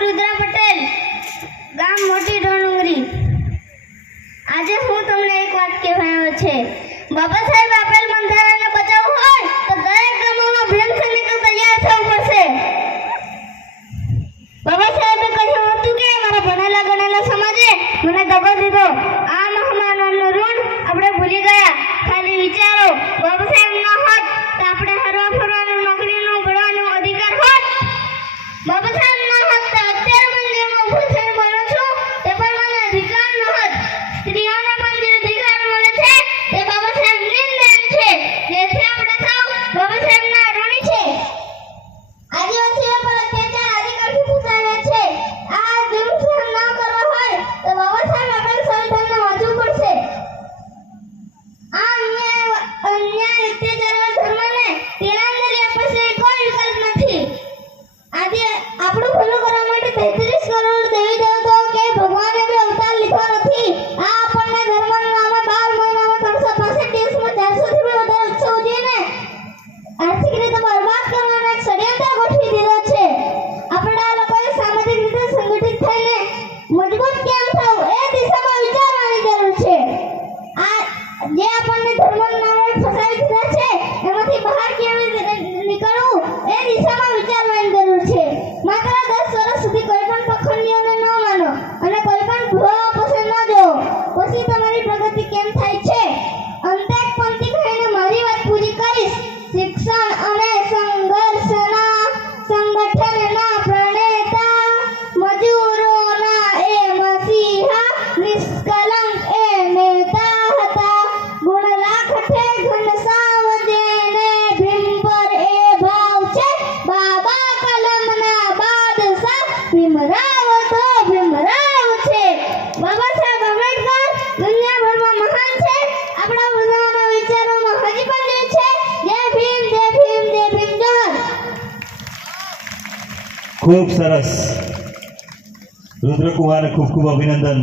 रुद्रा पटेल, गाम मोटी डोंगरी। आज हूँ तमने एक बात कहेवानो छे। बाबा साहेब આપેલ બંધારણને બચાવવું હોય તો દરેક ગામોમાં ભીમ સૈનિકો તૈયાર થવું પડશે। બાબા સાહેબે કહ્યું હતું કે મારા ભણેલા ગણેલા સમાજે મને દબો દીધો। આ મહામાનવનું ઋણ આપણે ભૂલી ગયા। ખાલી વિચારો, બાબા સાહેબ ન હોત તો આપણે હરવા ફરવાનું, નોકરીનું, ભણવાનું અધિકાર હોત। બાબા સાહેબ ન હોત તો અત્યારે પણ જેમાં ઊભું થઈને બોલું છું તે પણ મને અધિકાર ન હોત। સ્ત્રીઓને પણ જે અધિકાર મળે છે તે બાબા સાહેબની જ દેન છે, જેથી આપણે સૌ બાબા સાહેબના ઋણી છે। આદિવાસીઓ પર અત્યાચાર આદિકાળથી થતા આવ્યા છે। આ જુલ્મ સહન ન કરવો હોય તો બાબા સાહેબ આપેલ સંવિધાનને વાંચવું પડશે। આ અન્યાય અત્યાચાર ધર્મને તિરંગી આપવા સિવાય કોઈ વિકલ્પ નથી। આજે આપણું ભલું કરવા માટે 33 કરોડ દેવી દેવતાઓ કે ભગવાને બી અવતાર લીધો નથી। આ આપણને ધર્મના નામે 12 મહિનામાં 365 દિવસમાં 400 થી વધારે ઉત્સવ ઉજવીને આર્થિક રીતે બરબાદ કરવાનો એક ષડયંત્ર ગોઠવી દીધો છે। આપણા લોકોએ સામાજિક રીતે સંગઠિત થઈને મજબૂત કેમ થવું એ દિશામાં વિચારવાની જરૂર છે। આ જે આપણને ધર્મના નામે ફસાવી દીધા છે એમાંથી બહાર કેવી રીતે નીકળવું એ દિશામાં વિચારવાની જરૂર છે। માત્ર 10 વર્ષ સુધી કોઈ પણ પખંડીઓને ન માનો અને કોઈ પણ ભૂલો પસંદ ન જોવો, પછી તમારી પ્રગતિ કેમ થાય છે। અંતે એક પંક્તિ કહીને મારી વાત પૂરી કરીશ। શિક્ષણ અને સંઘર્ષના સંગઠનના પ્રણેતા, મજૂરોના એ મસીહા, નિષ્કલંક એ નેતા હતા। ગુણ લાખઠે ઘનશ્યામ જેને ભીમ પર એ ભાવ છે। બાબા કલમના બાદશાહ ભીમરાવ તો ભીમરાવ છે। બાબા સાહેબ આંબેડકર દુનિયાભરમાં મહાન છે। આપણા બધાના વિચારોમાં હજી પણ જીવ છે। જય ભીમ, જય ભીમ, જય ભીમ, જોહર। ખૂબ સરસ રુદ્રકુમાર, ખૂબ ખૂબ અભિનંદન।